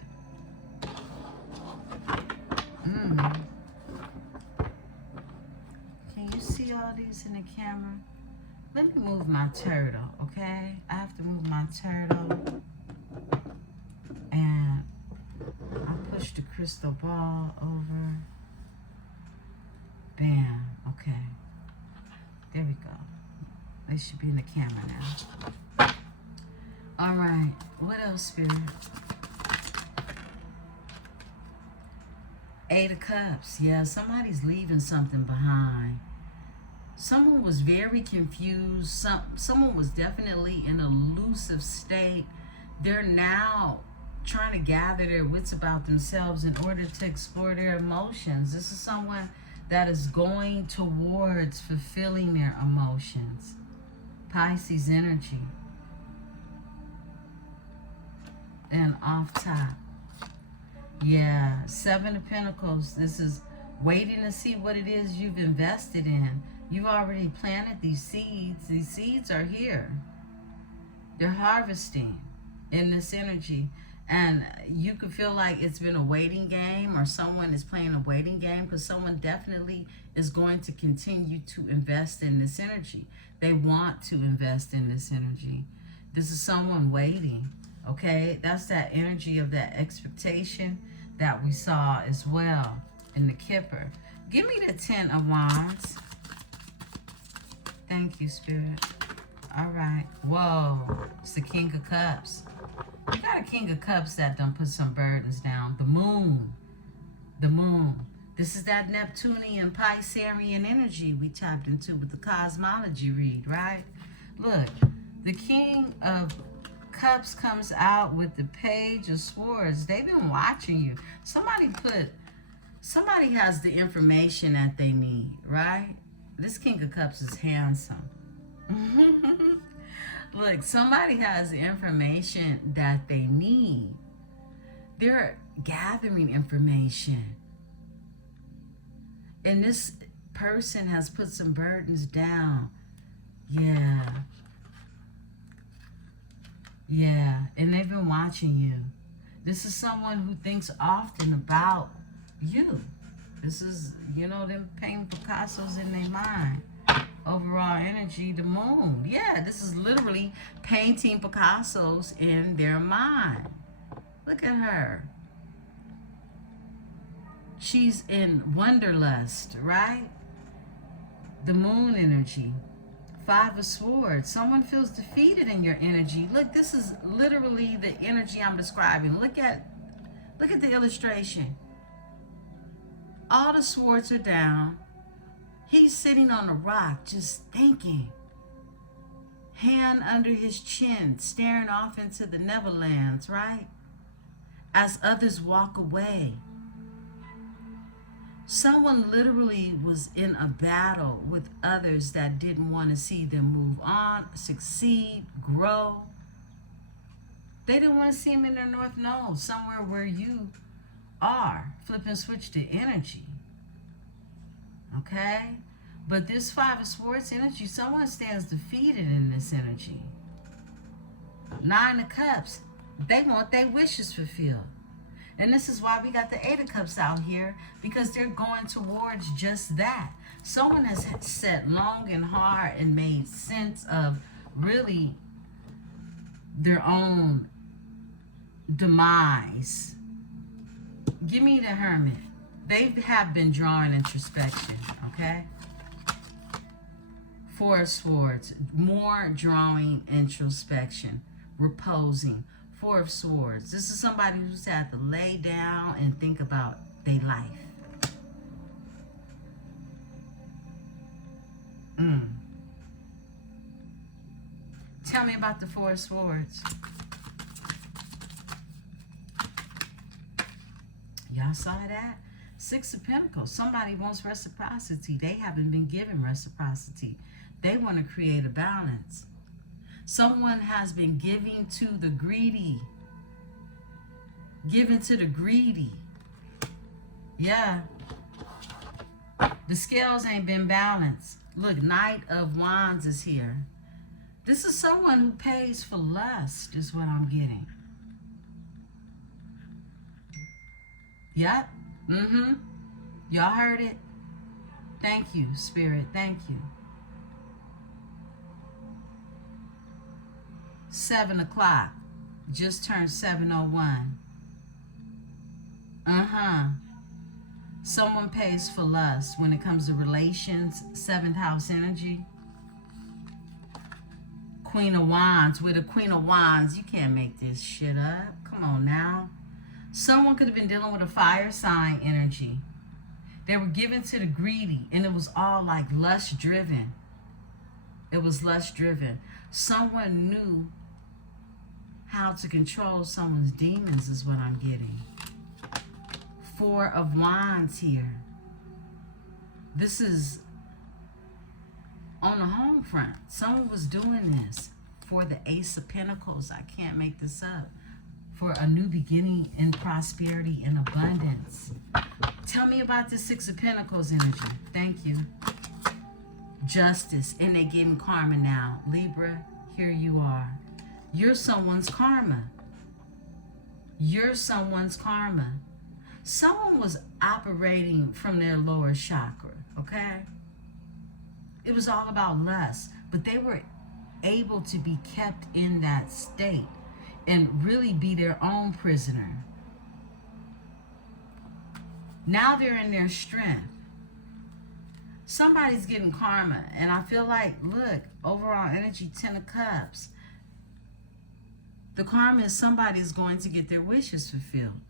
Can you see all these in the camera? Let me move my turtle, okay? I have to move my turtle. And I'll push the crystal ball over. Bam. Okay. There we go. They should be in the camera now. All right. What else, Spirit? 8 of Cups. Yeah, somebody's leaving something behind. Someone was very confused. Someone was definitely in an elusive state. They're now trying to gather their wits about themselves in order to explore their emotions. This is someone that is going towards fulfilling their emotions. Pisces energy. And off top. Yeah, 7 of Pentacles. This is waiting to see what it is you've invested in. You've already planted these seeds. These seeds are here. They're harvesting in this energy. And you could feel like it's been a waiting game, or someone is playing a waiting game, because someone definitely is going to continue to invest in this energy. They want to invest in this energy. This is someone waiting, okay? That's that energy of that expectation that we saw as well in the Kipper. Give me the 10 of Wands. Thank you, Spirit. All right. Whoa. It's the King of Cups. You got a King of Cups that done put some burdens down. The Moon. The Moon. This is that Neptunian Piscean energy we tapped into with the cosmology read, right? Look, the King of Cups comes out with the Page of Swords. They've been watching you. Somebody has the information that they need, right? This King of Cups is handsome. Look, somebody has the information that they need. They're gathering information. And this person has put some burdens down. Yeah. Yeah. And they've been watching you. This is someone who thinks often about you. This is, you know, them painting Picassos in their mind. Overall energy, the Moon. Yeah, this is literally painting Picassos in their mind. Look at her. She's in wanderlust, right? The Moon energy. 5 of Swords. Someone feels defeated in your energy. Look, this is literally the energy I'm describing. Look at the illustration. All the swords are down. He's sitting on a rock just thinking. Hand under his chin, staring off into the Neverlands, right? As others walk away. Someone literally was in a battle with others that didn't want to see them move on, succeed, grow. They didn't want to see them in their North Node, somewhere where you are. Flip and switch the energy. Okay? But this 5 of Swords energy, someone stands defeated in this energy. 9 of Cups, they want their wishes fulfilled. And this is why we got the 8 of Cups out here, because they're going towards just that. Someone has set long and hard and made sense of really their own demise. Give me the Hermit. They have been drawing introspection, okay? 4 of Swords, more drawing introspection, reposing. 4 of Swords. This is somebody who's had to lay down and think about their life. Tell me about the 4 of Swords. Y'all saw that? 6 of Pentacles. Somebody wants reciprocity. They haven't been given reciprocity. They want to create a balance. Someone has been giving to the greedy. Giving to the greedy. Yeah. The scales ain't been balanced. Look, Knight of Wands is here. This is someone who pays for lust, is what I'm getting. Yep. Y'all heard it? Thank you, Spirit. Thank you. 7 o'clock. Just turned 7:01. Someone pays for lust when it comes to relations. 7th house energy. Queen of Wands. With a Queen of Wands, you can't make this shit up. Come on now. Someone could have been dealing with a fire sign energy. They were given to the greedy, and it was all like lust driven. It was lust driven. Someone knew how to control someone's demons is what I'm getting. 4 of Wands here. This is on the home front. Someone was doing this for the Ace of Pentacles. I can't make this up. For a new beginning in prosperity and abundance. Tell me about the 6 of Pentacles energy. Thank you. Justice. And they're getting karma now. Libra, here you are. You're someone's karma. You're someone's karma. Someone was operating from their lower chakra, okay? It was all about lust, but they were able to be kept in that state and really be their own prisoner. Now they're in their strength. Somebody's getting karma, and I feel like, look, overall energy, 10 of Cups. The karma is somebody's going to get their wishes fulfilled.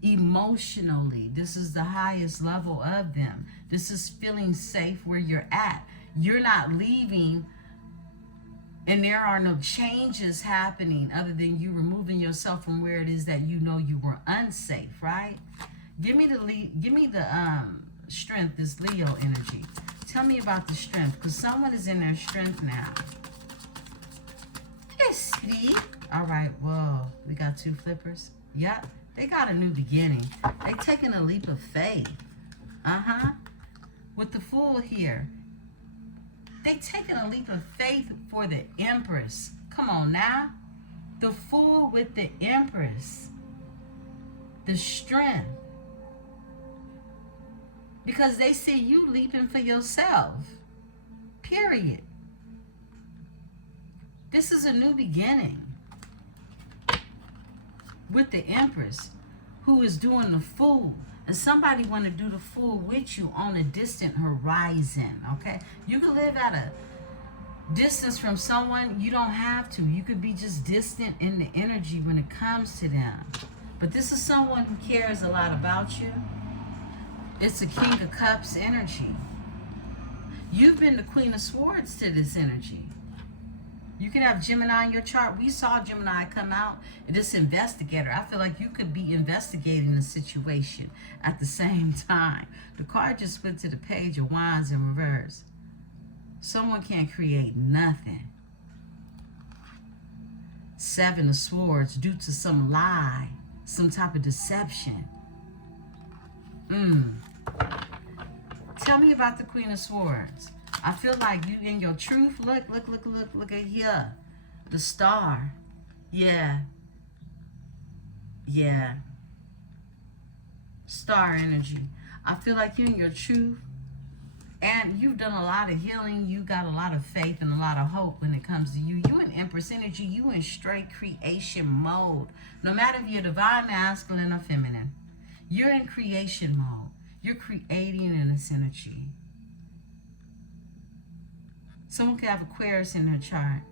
Emotionally, this is the highest level of them. This is feeling safe where you're at. You're not leaving, and there are no changes happening other than you removing yourself from where it is that you know you were unsafe, right? Give me the strength, this Leo energy. Tell me about the strength, because someone is in their strength now. Yes, sweetie. All right, whoa, we got 2 flippers. Yep, they got a new beginning. They taking a leap of faith. With the Fool here, they taking a leap of faith for the Empress. Come on now. The Fool with the Empress. The strength. Because they see you leaping for yourself. Period. This is a new beginning. With the Empress, who is doing the Fool. And somebody want to do the Fool with you on a distant horizon, okay? You can live at a distance from someone. You don't have to. You could be just distant in the energy when it comes to them. But this is someone who cares a lot about you. It's the King of Cups energy. You've been the Queen of Swords to this energy. You can have Gemini in your chart. We saw Gemini come out. This investigator. I feel like you could be investigating the situation at the same time. The card just went to the Page of Wands in reverse. Someone can't create nothing. 7 of Swords due to some lie, some type of deception. Tell me about the Queen of Swords. I feel like you in your truth. Look at here. The Star. Yeah. Star energy. I feel like you in your truth. And you've done a lot of healing. You got a lot of faith and a lot of hope when it comes to you. You in Empress energy. You in straight creation mode. No matter if you're divine, masculine, or feminine. You're in creation mode. You're creating in this energy. Someone could have Aquarius in their chart.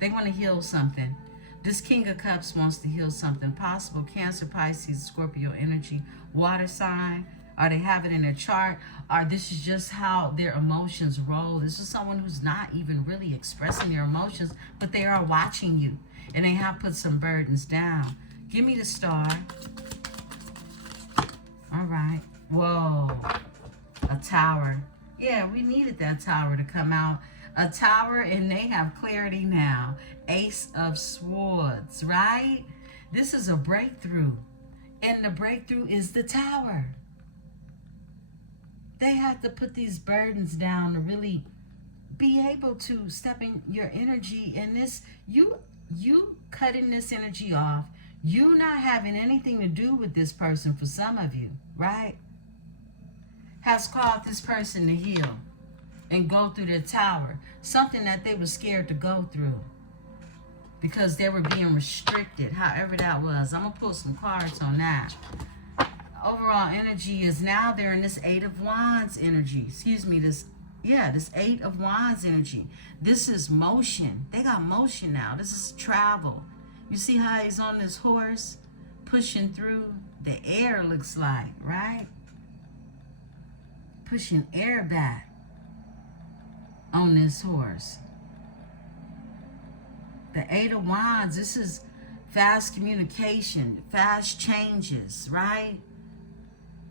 They want to heal something. This King of Cups wants to heal something. Possible Cancer, Pisces, Scorpio energy, water sign. Or they have it in their chart. Or this is just how their emotions roll. This is someone who's not even really expressing their emotions, but they are watching you. And they have put some burdens down. Give me the Star. All right. Whoa. A Tower. Yeah, we needed that Tower to come out. A Tower, and they have clarity now. Ace of Swords, right? This is a breakthrough. And the breakthrough is the Tower. They have to put these burdens down to really be able to step in your energy. And this, you cutting this energy off. You not having anything to do with this person for some of you, right? Has caused this person to heal and go through their Tower. Something that they were scared to go through. because they were being restricted, however that was. I'm going to pull some cards on that. Overall energy is now they're in this Eight of Wands energy. Excuse me, this Eight of Wands energy. This is motion. They got motion now. This is travel. You see how he's on this horse pushing through the air, looks like, right? Pushing air back on this horse. The Eight of Wands, this is fast communication, fast changes, right?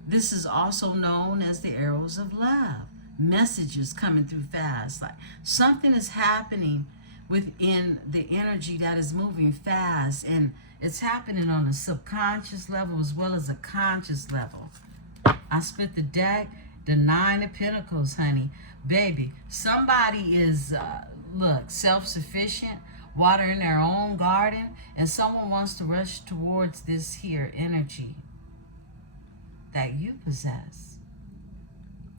This is also known as the arrows of love. Messages coming through fast. Like something is happening within the energy that is moving fast, and it's happening on a subconscious level as well as a conscious level. I split the deck, the Nine of Pentacles, honey. Baby, somebody is, look, self-sufficient, watering their own garden, and someone wants to rush towards this here energy that you possess.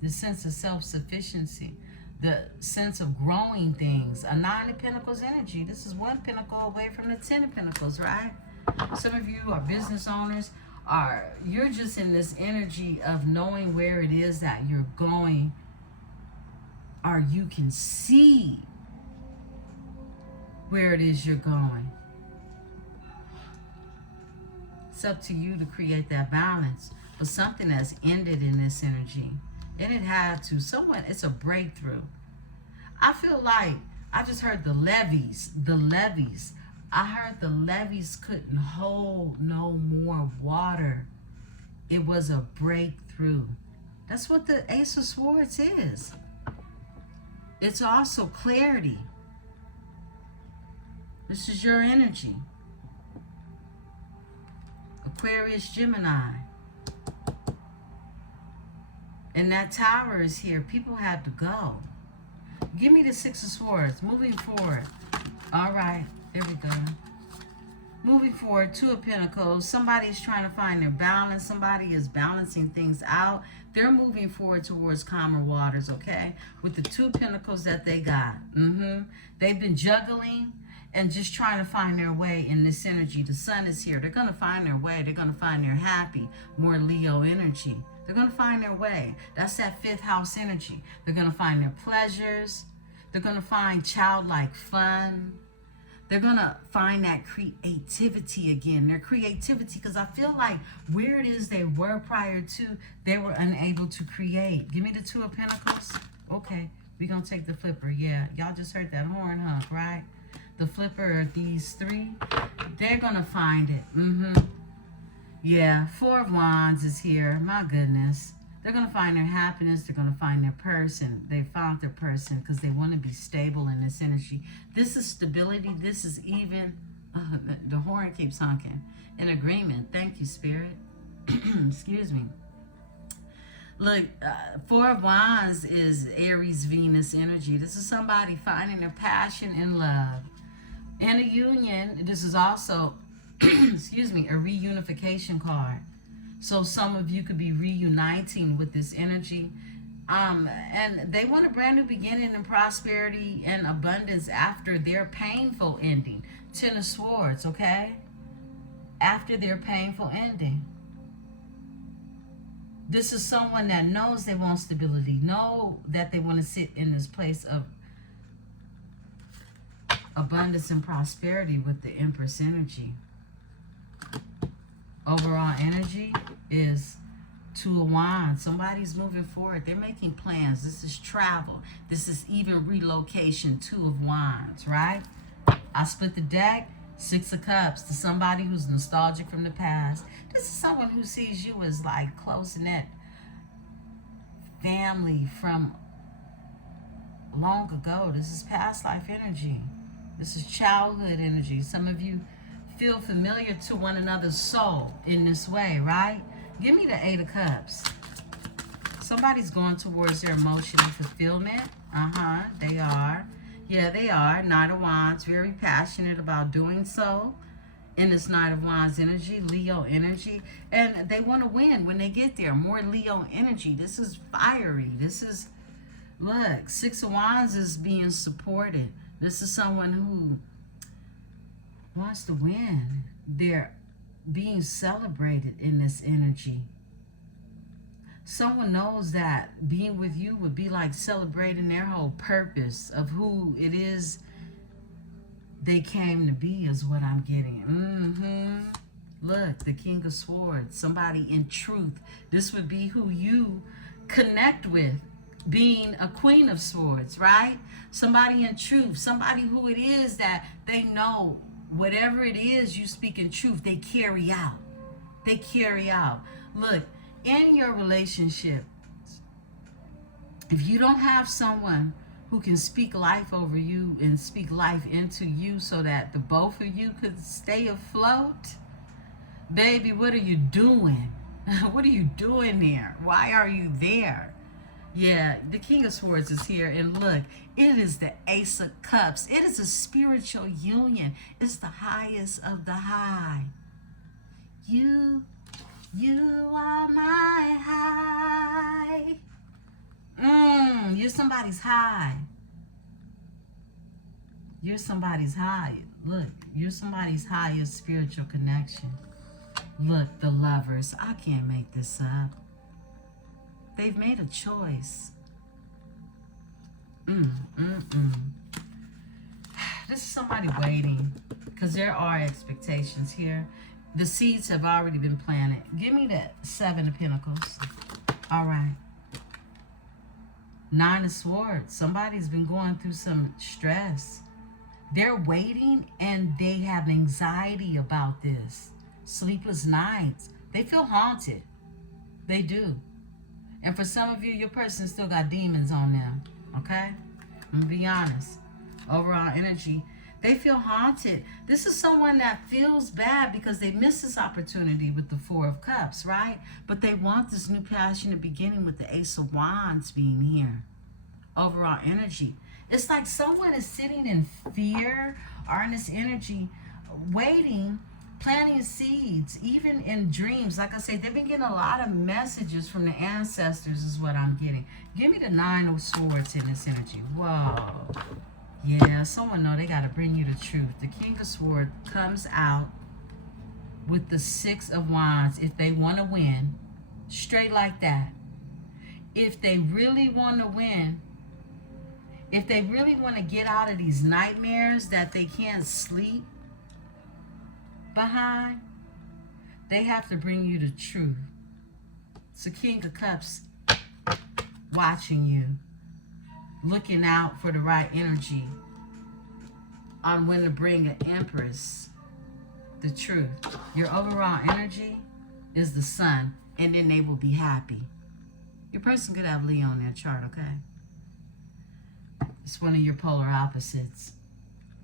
The sense of self-sufficiency, the sense of growing things. A Nine of Pentacles energy. This is one pentacle away from the Ten of Pentacles, right? Some of you are business owners. You're just in this energy of knowing where it is that you're going, or you can see where it is you're going. It's up to you to create that balance. But something has ended in this energy. And it had to. It's a breakthrough. I feel like I just heard the levees. The levees. I heard the levees couldn't hold no more water. It was a breakthrough. That's what the Ace of Swords is. It's also clarity. This is your energy. Aquarius, Gemini. And that Tower is here. People had to go. Give me the Six of Swords. Moving forward. All right. There we go. Moving forward. Two of Pentacles. Somebody's trying to find their balance. Somebody is balancing things out. They're moving forward towards calmer waters, okay? With the Two of Pentacles that they got. They've been juggling and just trying to find their way in this energy. The Sun is here. They're going to find their way. They're going to find their happy. More Leo energy. They're going to find their way. That's that fifth house energy. They're going to find their pleasures. They're going to find childlike fun. They're going to find that creativity again. Their creativity, because I feel like where it is they were prior to, they were unable to create. Give me the Two of Pentacles. Okay, we're going to take the flipper. Yeah, y'all just heard that horn honk, right? The flipper are these three. They're going to find it. Yeah, Four of Wands is here. My goodness. They're going to find their happiness. They're going to find their person. They found their person because they want to be stable in this energy. This is stability. This is even. The horn keeps honking. In agreement. Thank you, Spirit. Excuse me. Look, Four of Wands is Aries, Venus energy. This is somebody finding their passion in love. In a union, this is also, excuse me, a reunification card. So some of you could be reuniting with this energy. And they want a brand new beginning and prosperity and abundance after their painful ending. Ten of Swords, okay? After their painful ending. This is someone that knows they want stability, know that they want to sit in this place of abundance and prosperity with the Empress energy. Overall energy is Two of Wands. Somebody's moving forward. They're making plans. This is travel. This is even relocation. Two of Wands, right? I split the deck. Six of Cups. To somebody who's nostalgic from the past. This is someone who sees you as like close-knit family from long ago. This is past life energy. This is childhood energy. Some of you feel familiar to one another's soul in this way, right? Give me the Eight of Cups. Somebody's going towards their emotional fulfillment. They are. Yeah, they are. Knight of Wands, very passionate about doing so. In this Knight of Wands energy, Leo energy. And they want to win when they get there. More Leo energy. This is fiery. This is, look, Six of Wands is being supported. This is someone who wants to win. They're being celebrated in this energy. Someone knows that being with you would be like celebrating their whole purpose of who it is they came to be, is what I'm getting. Look, the King of Swords, somebody in truth. This would be who you connect with, being a Queen of Swords, right? Somebody in truth, somebody who it is that they know whatever it is you speak in truth, they carry out. They carry out. Look, in your relationship, if you don't have someone who can speak life over you and speak life into you so that the both of you could stay afloat, baby, what are you doing? What are you doing there? Why are you there? Yeah, the King of Swords is here. And look, it is the Ace of Cups. It is a spiritual union. It's the highest of the high. You are my high. You're somebody's high. You're somebody's high. Look, you're somebody's highest spiritual connection. Look, the Lovers. I can't make this up. They've made a choice. This is somebody waiting, because there are expectations here. The seeds have already been planted. Give me that Seven of Pentacles. All right. Nine of Swords. Somebody's been going through some stress. They're waiting and they have anxiety about this. Sleepless nights. They feel haunted. They do. And for some of you, your person still got demons on them. Okay? I'm going to be honest. Overall energy, they feel haunted. This is someone that feels bad because they missed this opportunity with the Four of Cups, right? But they want this new passionate beginning with the Ace of Wands being here. Overall energy. It's like someone is sitting in fear or in this energy, waiting, planting seeds, even in dreams. Like I said, they've been getting a lot of messages from the ancestors is what I'm getting. Give me the Nine of Swords in this energy. Whoa. Yeah, someone know they got to bring you the truth. The King of Swords comes out with the Six of Wands if they want to win. Straight like that. If they really want to win, if they really want to get out of these nightmares that they can't sleep behind, they have to bring you the truth. It's the King of Cups watching you, looking out for the right energy on when to bring an Empress the truth. Your overall energy is the Sun, and then they will be happy. Your person could have Leo on their chart, okay? It's one of your polar opposites.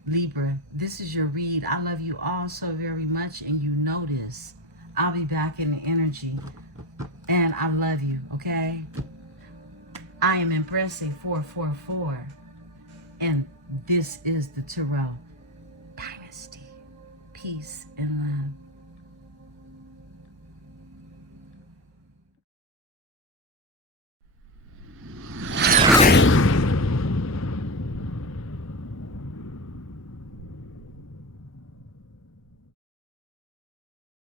Libra, this is your read. I love you all so very much, and you know this. I'll be back in the energy, and I love you, okay? I am Emperesse 444, and this is the Tarot Dynasty. Peace and love.